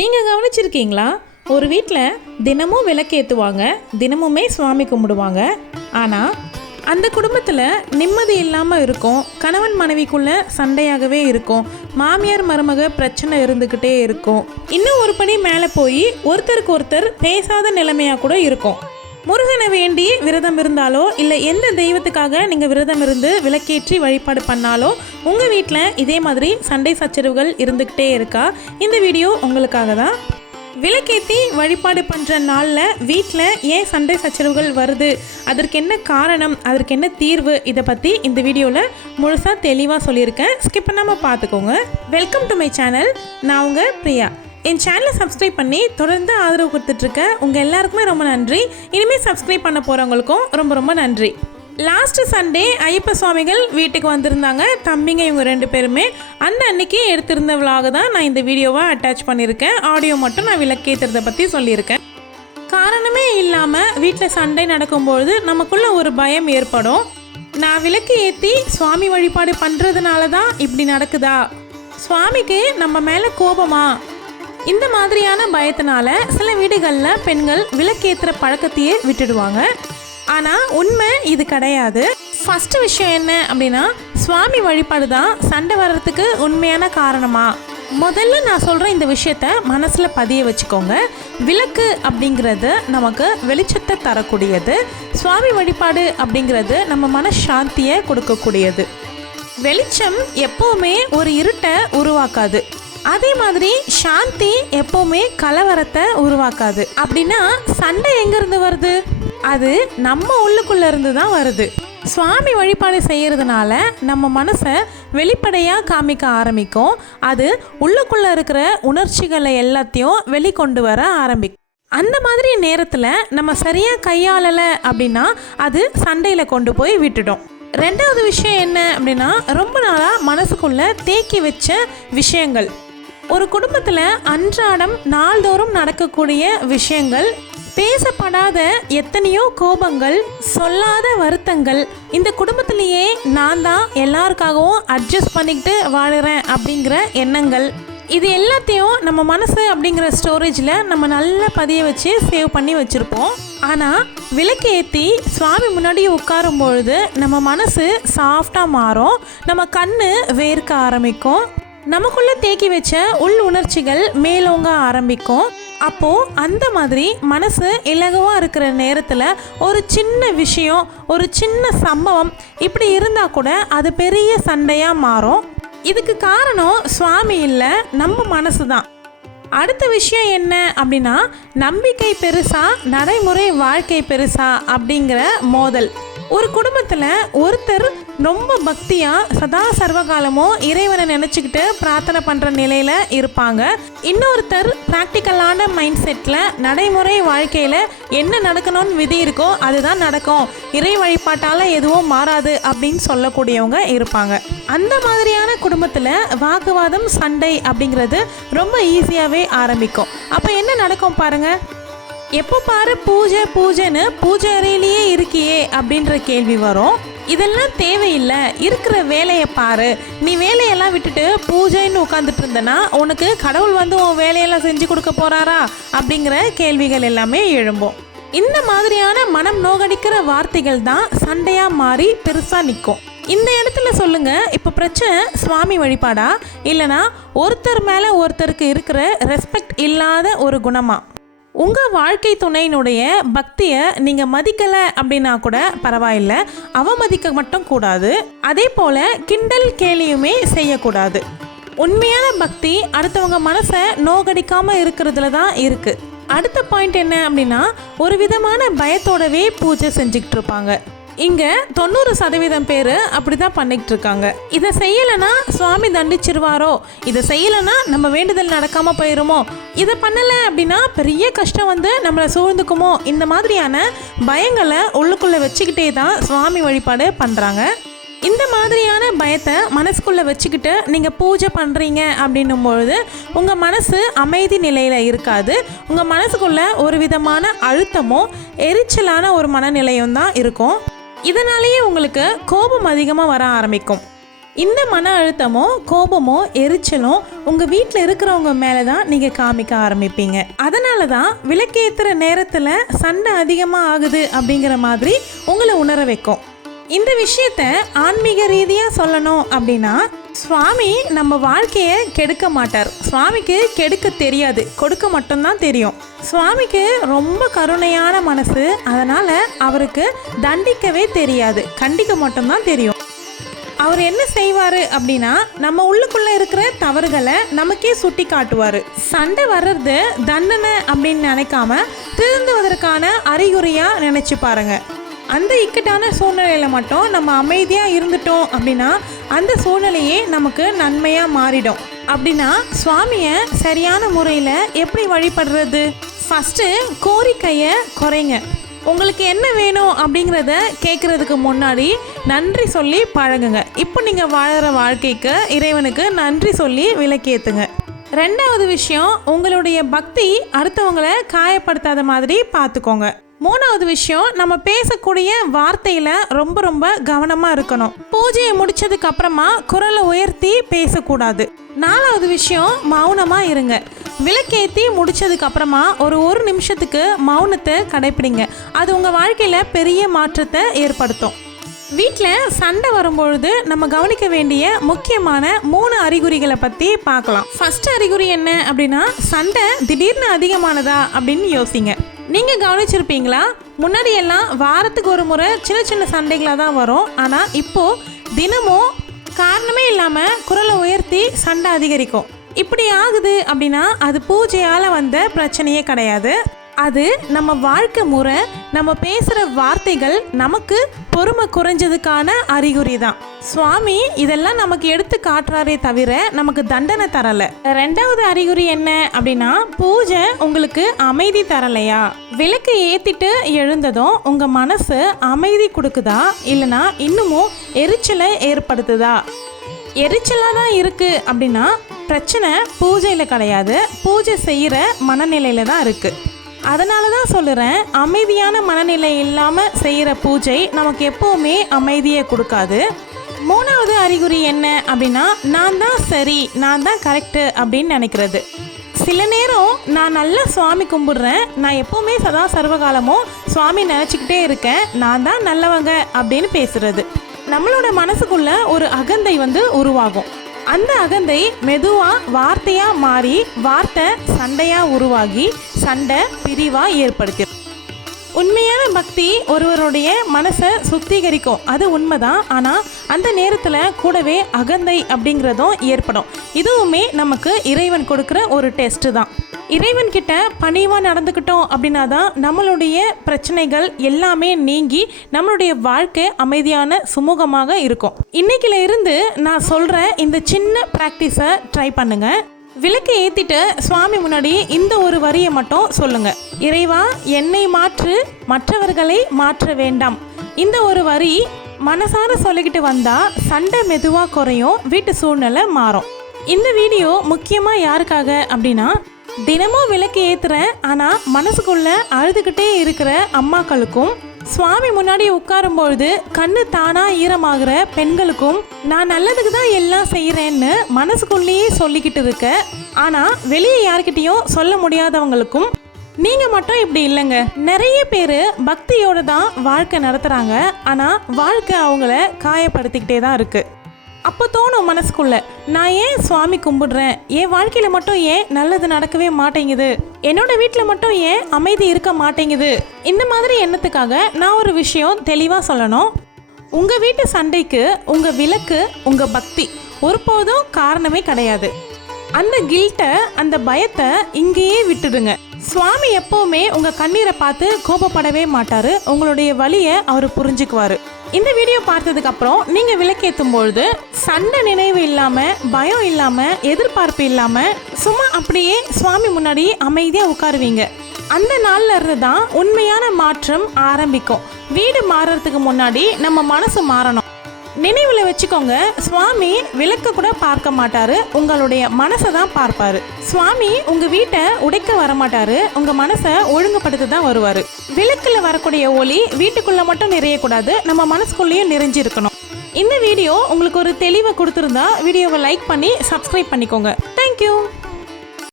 நீங்கள் கவனிச்சிருக்கீங்களா? ஒரு வீட்டில் தினமும் விளக்கேற்றுவாங்க, தினமுமே சுவாமி கும்பிடுவாங்க. ஆனால் அந்த குடும்பத்தில் நிம்மதி இல்லாமல் இருக்கும், கணவன் மனைவிக்குள்ளே சண்டையாகவே இருக்கும், மாமியார் மருமக பிரச்சனை இருந்துக்கிட்டே இருக்கும். இன்னும் ஒரு படி மேலே போய் ஒருத்தருக்கு ஒருத்தர் பேசாத நிலைமையாக கூட இருக்கும். முருகனை வேண்டி விரதம் இருந்தாலோ இல்லை எந்த தெய்வத்துக்காக நீங்கள் விரதம் இருந்து விளக்கேற்றி வழிபாடு பண்ணாலோ உங்கள் வீட்டில் இதே மாதிரி சண்டை சச்சரவுகள் இருந்துக்கிட்டே இருக்கா? இந்த வீடியோ உங்களுக்காக தான். விளக்கேற்றி வழிபாடு பண்ணுற நாளில் வீட்டில் ஏன் சண்டை சச்சரவுகள் வருது, அதற்கு என்ன காரணம், அதற்கு என்ன தீர்வு, இதை பற்றி இந்த வீடியோவில் முழுசாக தெளிவாக சொல்லியிருக்கேன். ஸ்கிப் பண்ணாமல் பார்த்துக்கோங்க. Welcome to my channel. நான் உங்கள் பிரியா. என் சேனலை சப்ஸ்கிரைப் பண்ணி தொடர்ந்து ஆதரவு கொடுத்துட்ருக்க உங்கள் எல்லாருக்குமே ரொம்ப நன்றி. இனிமேல் சப்ஸ்கிரைப் பண்ண போகிறவங்களுக்கும் ரொம்ப ரொம்ப நன்றி. லாஸ்ட்டு சண்டே ஐயப்ப சுவாமிகள் வீட்டுக்கு வந்திருந்தாங்க, தம்பிங்க இவங்க 2 பேருமே. அந்த அன்னைக்கு எடுத்திருந்த விலாக தான் நான் இந்த வீடியோவை அட்டாச் பண்ணியிருக்கேன். ஆடியோ மட்டும் நான் விளக்கேற்றுறதை பற்றி சொல்லியிருக்கேன். காரணமே இல்லாமல் வீட்டில் சண்டை நடக்கும்பொழுது நமக்குள்ளே ஒரு பயம் ஏற்படும். நான் விளக்கு ஏற்றி சுவாமி வழிபாடு பண்ணுறதுனால தான் இப்படி நடக்குதா, சுவாமிக்கு நம்ம மேலே கோபமா, இந்த மாதிரியான பயத்தினால சில வீடுகளில் பெண்கள் விளக்கேற்றுற பழக்கத்தையே விட்டுடுவாங்க. ஆனால் உண்மை இது கிடையாது. ஃபஸ்ட்டு விஷயம் என்ன அப்படின்னா, சுவாமி வழிபாடு தான் சண்டை வர்றதுக்கு உண்மையான காரணமா? முதல்ல நான் சொல்கிற இந்த விஷயத்த மனசில் பதிய வச்சுக்கோங்க. விளக்கு அப்படிங்கிறது நமக்கு வெளிச்சத்தை தரக்கூடியது. சுவாமி வழிபாடு அப்படிங்கிறது நம்ம மனசாந்தியை கொடுக்கக்கூடியது. வெளிச்சம் எப்போவுமே ஒரு இருட்டை உருவாக்காது. அதே மாதிரி சாந்தி எப்போவுமே கலவரத்தை உருவாக்காது. அப்படின்னா சண்டை எங்கேருந்து வருது? அது நம்ம உள்ளுக்குள்ளே இருந்து தான் வருது. சுவாமி வழிபாடு செய்கிறதுனால நம்ம மனசை வெளிப்படையாக காமிக்க ஆரம்பிக்கும். அது உள்ளுக்குள்ளே இருக்கிற உணர்ச்சிகளை எல்லாத்தையும் வெளிக்கொண்டு வர ஆரம்பிக்கும். அந்த மாதிரி நேரத்தில் நம்ம சரியாக கையாளலை அப்படின்னா அது சண்டையில் கொண்டு போய் விட்டுடும். ரெண்டாவது விஷயம் என்ன அப்படின்னா, ரொம்ப நாளாக மனசுக்குள்ளே தேக்கி வச்ச விஷயங்கள். ஒரு குடும்பத்தில் அன்றாடம் நாள்தோறும் நடக்கக்கூடிய விஷயங்கள், பேசப்படாத எத்தனையோ கோபங்கள், சொல்லாத வருத்தங்கள், இந்த குடும்பத்திலேயே நான் தான் எல்லாருக்காகவும் அட்ஜஸ்ட் பண்ணிக்கிட்டு வாழுறேன் அப்படிங்கிற எண்ணங்கள், இது எல்லாத்தையும் நம்ம மனசு அப்படிங்கிற ஸ்டோரேஜில் நம்ம நல்லா பதிய வச்சு சேவ் பண்ணி வச்சுருப்போம். ஆனால் விளக்கு ஏற்றி சுவாமி முன்னாடி உட்காரும் பொழுது நம்ம மனசு சாஃப்டாக மாறும், நம்ம கண் வேர்க்க ஆரம்பிக்கும், நமக்குள்ளே தேக்கி வச்ச உள் உணர்ச்சிகள் மேலோங்க ஆரம்பிக்கும். அப்போது அந்த மாதிரி மனசு இலகுவாக இருக்கிற நேரத்தில் ஒரு சின்ன விஷயம், ஒரு சின்ன சம்பவம் இப்படி இருந்தால் கூட அது பெரிய சண்டையாக மாறும். இதுக்கு காரணம் சுவாமி இல்லை, நம்ம மனசு தான். அடுத்த விஷயம் என்ன அப்படின்னா, நம்பிக்கை பெருசா நடைமுறை வாழ்க்கை பெருசா அப்படிங்கிற மோதல். ஒரு குடும்பத்தில் ஒருத்தர் ரொம்ப பக்தியாக சதா சர்வகாலமும் இறைவனை நினச்சிக்கிட்டு பிரார்த்தனை பண்ணுற நிலையில் இருப்பாங்க. இன்னொருத்தர் ப்ராக்டிக்கலான மைண்ட் செட்டில் நடைமுறை வாழ்க்கையில் என்ன நடக்கணும்னு விதி இருக்கோ அதுதான் நடக்கும், இறை வழிபாட்டால் எதுவும் மாறாது அப்படின்னு சொல்லக்கூடியவங்க இருப்பாங்க. அந்த மாதிரியான குடும்பத்தில் வாக்குவாதம், சண்டை அப்படிங்கிறது ரொம்ப ஈஸியாகவே ஆரம்பிக்கும். அப்போ என்ன நடக்கும் பாருங்கள். எப்போ பாரு பூஜை பூஜைன்னு பூஜை அறையிலேயே இருக்கியே அப்படின்ற கேள்வி வரும். இதெல்லாம் தேவையில்லை, இருக்கிற வேலையை பாரு, நீ வேலையெல்லாம் விட்டுட்டு பூஜைன்னு உட்காந்துட்டு இருந்தனா உனக்கு கடவுள் வந்து உன் வேலையெல்லாம் செஞ்சு கொடுக்க போறாரா அப்படிங்கிற கேள்விகள் எல்லாமே எழும்பும். இந்த மாதிரியான மனம் நோகடிக்கிற வார்த்தைகள் தான் சண்டையாக மாறி பெருசாக நிற்கும். இந்த இடத்துல சொல்லுங்க, இப்போ பிரச்சனை சுவாமி வழிபாடா இல்லைனா ஒருத்தர் மேலே ஒருத்தருக்கு இருக்கிற ரெஸ்பெக்ட் இல்லாத ஒரு குணமா? உங்கள் வாழ்க்கை துணையினுடைய பக்தியை நீங்கள் மதிக்கலை அப்படின்னா கூட பரவாயில்லை, அவமதிக்க மட்டும் கூடாது. அதே போல் கிண்டல் கேலியுமே செய்யக்கூடாது. உண்மையான பக்தி அடுத்தவங்க மனசை நோகடிக்காமல் இருக்கிறதுல தான் இருக்குது. அடுத்த பாயிண்ட் என்ன அப்படின்னா, ஒரு விதமான பயத்தோடவே பூஜை செஞ்சுக்கிட்டு இருப்பாங்க. இங்கே 90% பேர் அப்படி தான் பண்ணிக்கிட்டு இருக்காங்க. இதை செய்யலைன்னா சுவாமி தண்டிச்சிருவாரோ, இதை செய்யலைன்னா நம்ம வேண்டுதல் நடக்காமல் போயிடுமோ, இதை பண்ணலை அப்படின்னா பெரிய கஷ்டம் வந்து நம்மளை சூழ்ந்துக்குமோ, இந்த மாதிரியான பயங்களை உள்ளுக்குள்ளே வச்சுக்கிட்டே தான் சுவாமி வழிபாடு பண்ணுறாங்க. இந்த மாதிரியான பயத்தை மனசுக்குள்ளே வச்சுக்கிட்டு நீங்கள் பூஜை பண்ணுறீங்க அப்படின்னும் பொழுது உங்கள் மனசு அமைதி நிலையில் இருக்காது. உங்கள் மனசுக்குள்ளே ஒரு விதமான அழுத்தமும் எரிச்சலான ஒரு மனநிலையும் தான் இருக்கும். இதனாலேயே உங்களுக்கு கோபம் அதிகமாக வர ஆரம்பிக்கும். இந்த மன அழுத்தமோ கோபமோ எரிச்சலும் உங்கள் வீட்டில் இருக்கிறவங்க மேலே தான் நீங்கள் காமிக்க ஆரம்பிப்பீங்க. அதனால தான் விளக்கேற்றுற நேரத்தில் சண்டை அதிகமாக ஆகுது அப்படிங்கிற மாதிரி உங்களை உணர வைக்கும். இந்த விஷயத்த ஆன்மீக ரீதியாக சொல்லணும் அப்படின்னா, சுவாமி நம்ம வாழ்க்கையை கெடுக்க மாட்டார். சுவாமிக்கு கெடுக்க தெரியாது, கொடுக்க மட்டும்தான் தெரியும். சுவாமிக்கு ரொம்ப கருணையான மனசு, அதனால் அவருக்கு தண்டிக்கவே தெரியாது, கண்டிக்க மட்டும்தான் தெரியும். அவர் என்ன செய்வார் அப்படின்னா, நம்ம உள்ளுக்குள்ளே இருக்கிற தவறுகளை நமக்கே சுட்டி காட்டுவார். சண்டை வர்றது தண்டனை அப்படின்னு நினைக்காம திருந்துவதற்கான அறிகுறியாக நினச்சி பாருங்க. அந்த இக்கட்டான சூழ்நிலையில் மட்டும் நம்ம அமைதியாக இருந்துட்டோம் அப்படின்னா அந்த சூழ்நிலையே நமக்கு நன்மையாக மாறிடும். அப்படின்னா சுவாமியை சரியான முறையில் எப்படி வழிபடுறது? ஃபஸ்ட்டு கோரிக்கையை குறைங்க. உங்களுக்கு என்ன வேணும் அப்படிங்கிறத கேட்குறதுக்கு முன்னாடி நன்றி சொல்லி பழகுங்க. இப்போ நீங்கள் வாழற வாழ்க்கைக்கு இறைவனுக்கு நன்றி சொல்லி விளக்கேற்றுங்க. ரெண்டாவது விஷயம், உங்களுடைய பக்தி அடுத்தவங்களை காயப்படுத்தாத மாதிரி பார்த்துக்கோங்க. மூணாவது விஷயம், நம்ம பேசக்கூடிய வார்த்தையில் ரொம்ப ரொம்ப கவனமாக இருக்கணும். பூஜையை முடிச்சதுக்கு அப்புறமா குரலை உயர்த்தி பேசக்கூடாது. நாலாவது விஷயம், மௌனமாக இருங்க. விளக்கேற்றி முடிச்சதுக்கு அப்புறமா ஒரு நிமிஷத்துக்கு மௌனத்தை கடைப்பிடிங்க. அது உங்கள் வாழ்க்கையில் பெரிய மாற்றத்தை ஏற்படுத்தும். வீட்டில் சண்டை வரும்பொழுது நம்ம கவனிக்க வேண்டிய முக்கியமான 3 அறிகுறிகளை பற்றி பார்க்கலாம். ஃபர்ஸ்ட் அறிகுறி என்ன அப்படின்னா, சண்டை திடீர்னு அதிகமானதா அப்படின்னு யோசிங்க. நீங்கள் கவனிச்சிருப்பீங்களா, முன்னாடி எல்லாம் வாரத்துக்கு ஒரு முறை சின்ன சின்ன சண்டைகளாக தான் வரும். ஆனால் இப்போது தினமும் காரணமே இல்லாமல் குரலை உயர்த்தி சண்டை அதிகரிக்கும். இப்படி ஆகுது அப்படின்னா அது பூஜையால் வந்த பிரச்சனையே கிடையாது. அது நம்ம வாழ்க்கை முறை, நம்ம பேசுகிற வார்த்தைகள் நமக்கு பொறுமை குறைஞ்சதுக்கான அறிகுறி தான். சுவாமி இதெல்லாம் நமக்கு எடுத்து காட்டுறாரே தவிர நமக்கு தண்டனை தரலை. ரெண்டாவது அறிகுறி என்ன அப்படின்னா, பூஜை உங்களுக்கு அமைதி தரலையா? விளக்கு ஏற்றிட்டு எழுந்ததும் உங்கள் மனசு அமைதி கொடுக்குதா, இல்லைனா இன்னமும் எரிச்சலை ஏற்படுத்துதா? எரிச்சலாக தான் இருக்குது அப்படின்னா பிரச்சனை பூஜையில் கிடையாது, பூஜை செய்கிற மனநிலையில் தான் இருக்குது. அதனால தான் சொல்லுறேன், அமைதியான மனநிலை இல்லாமல் செய்கிற பூஜை நமக்கு எப்போவுமே அமைதியை கொடுக்காது. மூணாவது அறிகுறி என்ன அப்படின்னா, நான் தான் சரி, நான் தான் கரெக்டு அப்படின்னு நினைக்கிறது. சில நேரம் நான் நல்லா சுவாமி கும்பிடுறேன், நான் எப்போவுமே சதா சர்வகாலமும் சுவாமி நினச்சிக்கிட்டே இருக்கேன், நான் தான் நல்லவங்க அப்படின்னு பேசுறது. நம்மளோட மனசுக்குள்ள ஒரு அகந்தை உருவாகும். அந்த அகந்தை மெதுவாக வார்த்தையாக மாறி வார்த்தை சண்டையாக உருவாகி சண்டை பிரிவாக ஏற்படுத்தி. உண்மையான பக்தி ஒருவருடைய மனசை சுத்திகரிக்கும், அது உண்மைதான். ஆனால் அந்த நேரத்தில் கூடவே அகந்தை அப்படிங்கிறதும் ஏற்படும். இதுவுமே நமக்கு இறைவன் கொடுக்குற ஒரு டெஸ்ட்டு தான். இறைவன் கிட்ட பணிவாக நடந்துக்கிட்டோம் அப்படின்னா தான் நம்மளுடைய பிரச்சனைகள் எல்லாமே நீங்கி நம்மளுடைய வாழ்க்கை அமைதியான சுமூகமாக இருக்கும். இன்னைக்குல இருந்து நான் சொல்கிற இந்த சின்ன ப்ராக்டிஸை ட்ரை பண்ணுங்க. விளக்கு ஏற்றிட்டு சுவாமி முன்னாடி இந்த ஒரு வரியை மட்டும் சொல்லுங்க, இறைவா என்னை மாற்று, மற்றவர்களை மாற்ற வேண்டாம். இந்த ஒரு வரி மனசார சொல்லிக்கிட்டு வந்தா சண்டை மெதுவாக குறையும், வீட்டு சூழ்நிலை மாறும். இந்த வீடியோ முக்கியமாக யாருக்காக அப்படின்னா, தினமும் விளக்கு ஏற்றுறேன் ஆனால் மனசுக்குள்ள அழுதுகிட்டே இருக்கிற அம்மாக்களுக்கும், சுவாமி முன்னாடி உட்காரும்பொழுது கண்ணு தானா ஈரமாகிற பெண்களுக்கும், நான் நல்லதுக்கு தான் எல்லாம் செய்கிறேன்னு மனசுக்குள்ளேயே சொல்லிக்கிட்டு இருக்க ஆனால் வெளியே யார்கிட்டையும் சொல்ல முடியாதவங்களுக்கும், நீங்கள் மட்டும் இப்படி இல்லைங்க. நிறைய பேர் பக்தியோடு தான் வாழ்க்கை நடத்துகிறாங்க ஆனால் வாழ்க்கை அவங்கள காயப்படுத்திக்கிட்டே தான் இருக்குது. அப்போ தோணும் மனசுக்குள்ள, நான் ஏன் சுவாமி கும்பிடுறேன், என் வாழ்க்கையில் மட்டும் ஏன் நல்லது நடக்கவே மாட்டேங்குது, என்னோட வீட்டில் மட்டும் ஏன் அமைதி இருக்க மாட்டேங்குது? இந்த மாதிரி எண்ணத்துக்காக நான் ஒரு விஷயம் தெளிவாக சொல்லணும். உங்கள் வீட்டு சண்டைக்கு உங்கள் விளக்கு, உங்கள் பக்தி ஒருபோதும் காரணமே கிடையாது. அந்த கில்ட்டை, அந்த பயத்தை இங்கேயே விட்டுடுங்க. சுவாமி எப்போவுமே உங்கள் கண்ணீரை பார்த்து கோபப்படவே மாட்டார், உங்களுடைய வலியை அவர் புரிஞ்சுக்குவார். இந்த வீடியோ பார்த்ததுக்கு அப்புறம் நீங்கள் விளக்கேற்றும் பொழுது சண்டை நினைவு இல்லாமல், பயம் இல்லாமல், எதிர்பார்ப்பு இல்லாமல் சும்மா அப்படியே சுவாமி முன்னாடி அமைதியாக உட்காருவீங்க. அந்த நாளில் இருந்து தான் உண்மையான மாற்றம் ஆரம்பிக்கும். வீடு மாறுறதுக்கு முன்னாடி நம்ம மனசு மாறணும். நினைவில் வச்சுக்கோங்க, சுவாமி விளக்க கூட பார்க்க மாட்டாரு, உங்களுடைய மனசை தான் பார்ப்பாரு. சுவாமி உங்க வீட்டை உடைக்க வரமாட்டாரு, உங்க மனசை ஒழுங்குபடுத்த தான் வருவாரு. விளக்குல வரக்கூடிய ஒளி வீட்டுக்குள்ள மட்டும் நிறையக்கூடாது, நம்ம மனசுக்குள்ளேயும் நிறைஞ்சிருக்கணும். இந்த வீடியோ உங்களுக்கு ஒரு தெளிவை கொடுத்துருந்தா வீடியோவை லைக் பண்ணி சப்ஸ்கிரைப் பண்ணிக்கோங்க. தேங்க்யூ.